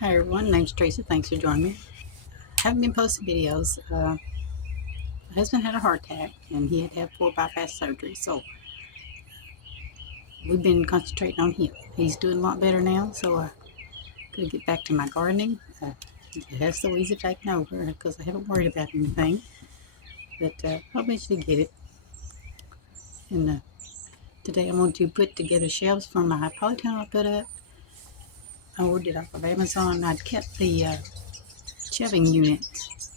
Hi everyone, name's Tracy. Thanks for joining me. I haven't been posting videos. My husband had a heart attack and he had to have 4 bypass surgery, so we've been concentrating on him. He's doing a lot better now, so I could get back to my gardening. It has so easy taking over because I haven't worried about anything, but I'll eventually get it. And today I'm going to put together shelves for my polytunnel I put up. I ordered it off of Amazon. I'd kept the shelving units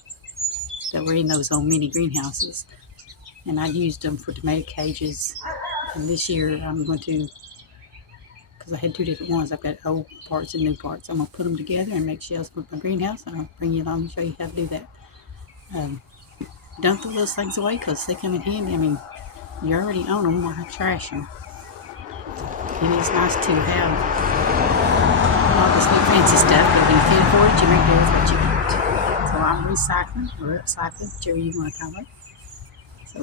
that were in those old mini greenhouses, and I used them for tomato cages. And this year I'm going to, because I had 2 different ones, I've got old parts and new parts. I'm going to put them together and make shelves for my greenhouse. And I'll bring you along and show you how to do that. Don't throw those things away because they come in handy. I mean, you already own them, why trash them? And it's nice to have all this new fancy stuff, but when you can't afford it, you make do with what you got. So I'm recycling or upcycling, whichever you want to call it. So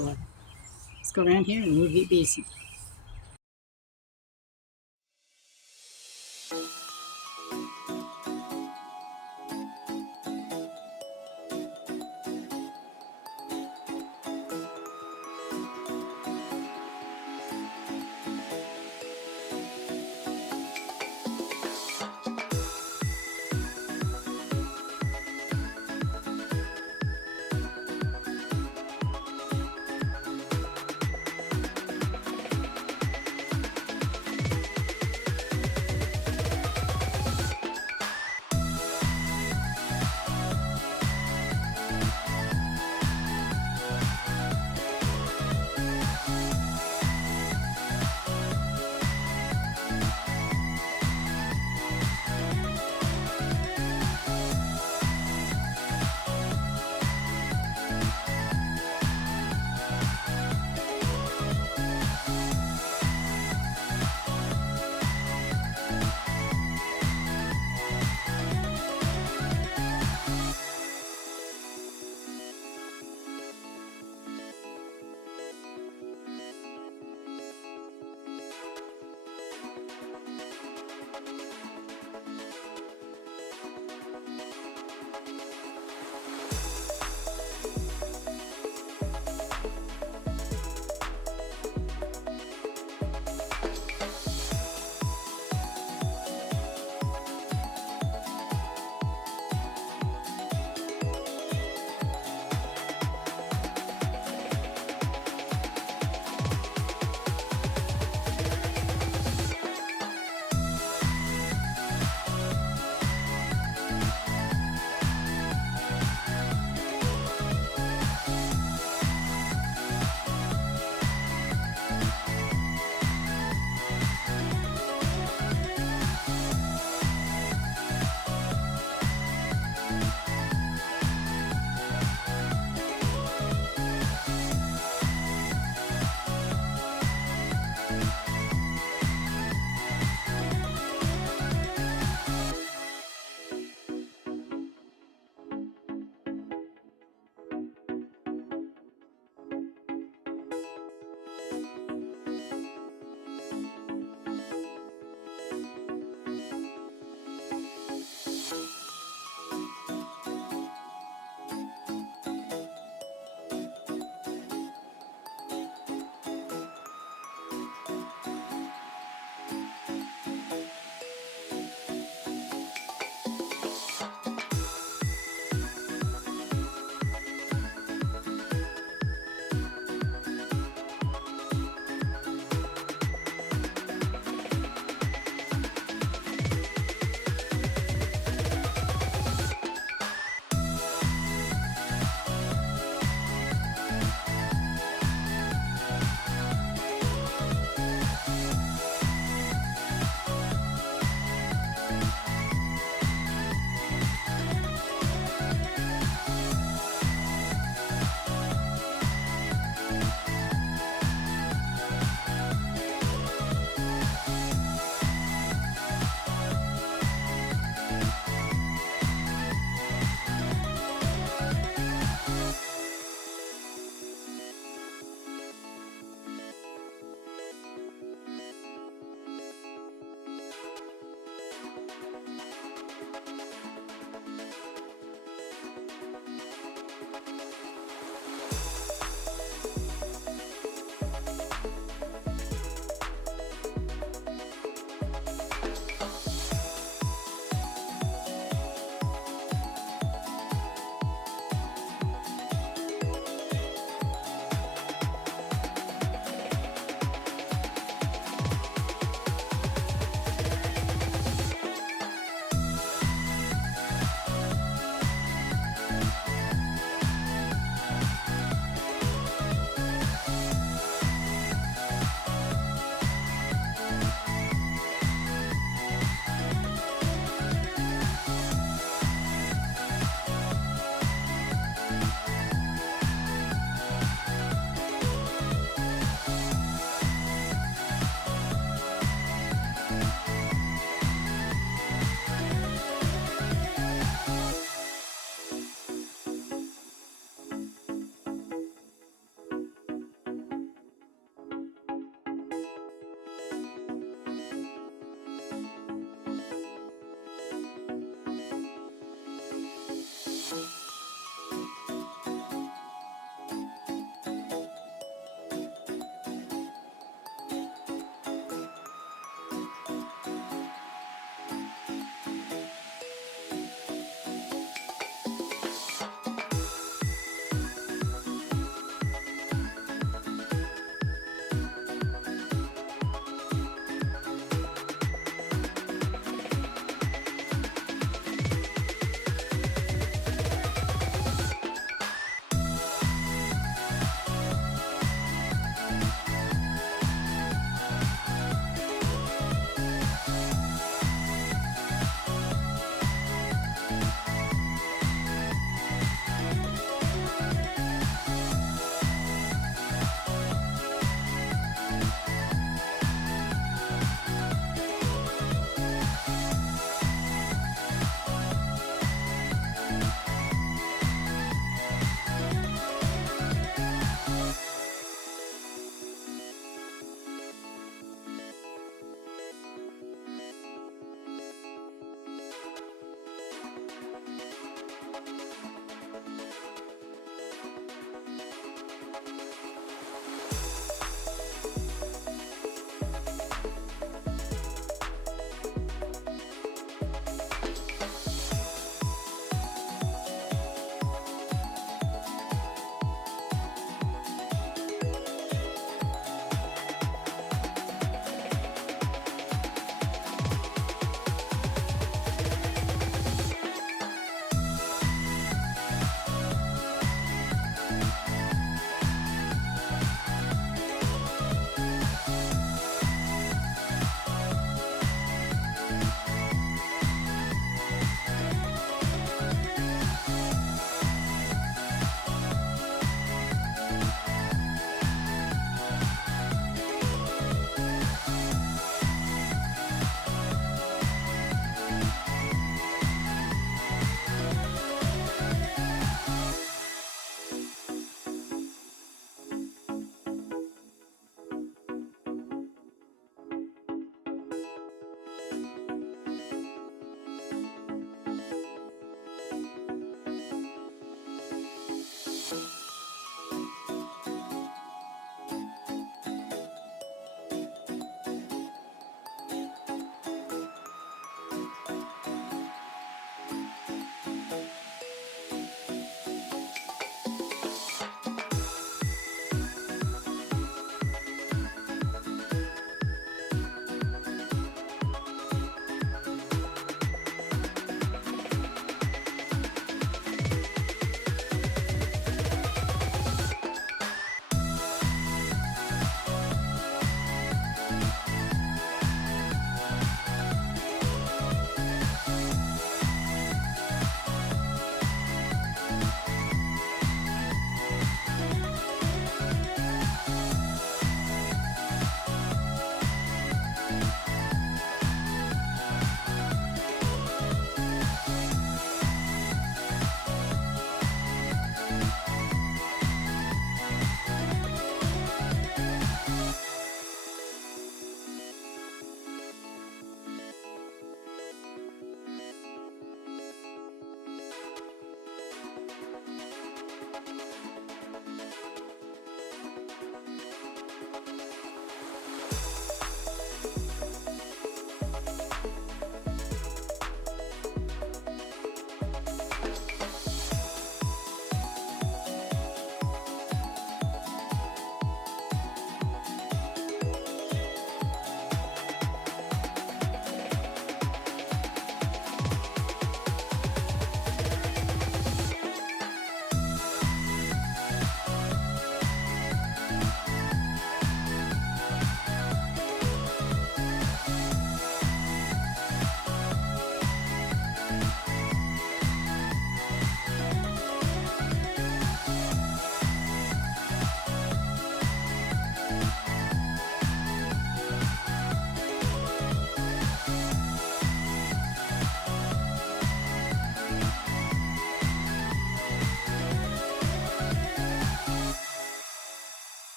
let's go around here and we'll get busy.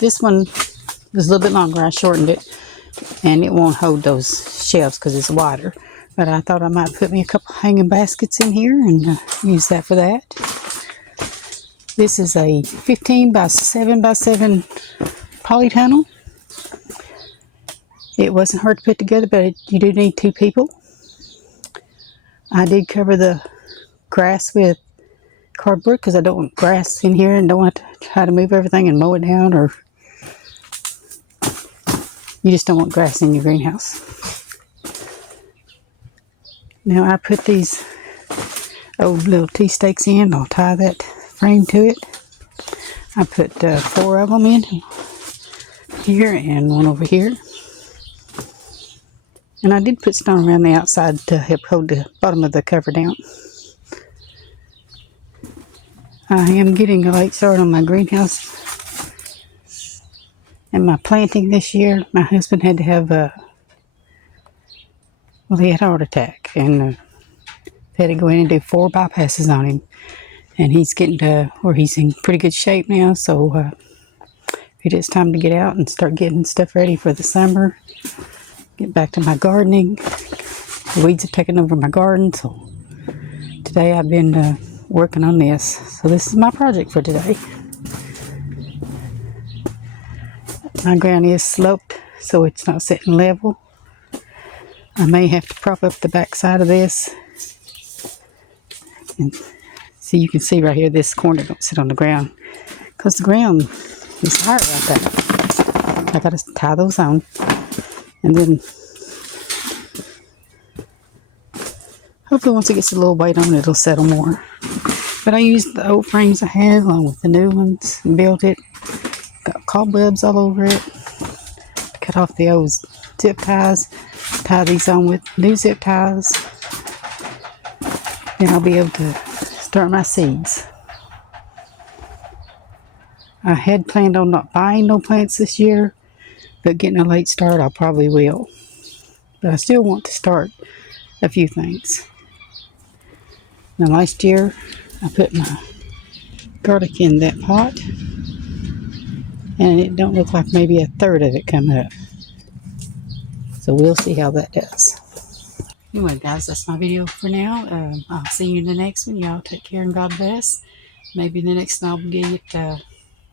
This one was a little bit longer. I shortened it, and it won't hold those shelves because it's wider. But I thought I might put me a couple hanging baskets in here and use that for that. This is a 15 by 7 by 7 polytunnel. It wasn't hard to put together, but you do need 2 people. I did cover the grass with cardboard because I don't want grass in here and don't want to try to move everything and mow it down, or you just don't want grass in your greenhouse. Now I put these old little T-stakes in. I'll tie that frame to it. I put 4 of them in here and 1 over here. And I did put stone around the outside to help hold the bottom of the cover down. I am getting a late start on my greenhouse and my planting this year. My husband had to have he had a heart attack, and they had to go in and do 4 bypasses on him. And he's getting to where he's in pretty good shape now, so it is time to get out and start getting stuff ready for the summer. Get back to my gardening. The weeds have taken over my garden, so today I've been working on this. So this is my project for today. My ground is sloped, so it's not sitting level. I may have to prop up the back side of this. And see, you can see right here, this corner don't sit on the ground because the ground is hard right there. I gotta tie those on. And then, hopefully once it gets a little weight on it, it'll settle more. But I used the old frames I had along with the new ones and built it. Got cobwebs all over it. Cut off the old zip ties. Tie these on with new zip ties. Then I'll be able to start my seeds. I had planned on not buying no plants this year, but getting a late start, I probably will. But I still want to start a few things. Now last year, I put my garlic in that pot, and it don't look like maybe a third of it come up. So we'll see how that does. Anyway, guys, that's my video for now. I'll see you in the next one. Y'all take care and God bless. Maybe the next one I'll get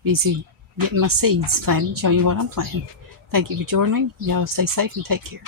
busy getting my seeds planted, showing you what I'm planting. Thank you for joining me. Y'all stay safe and take care.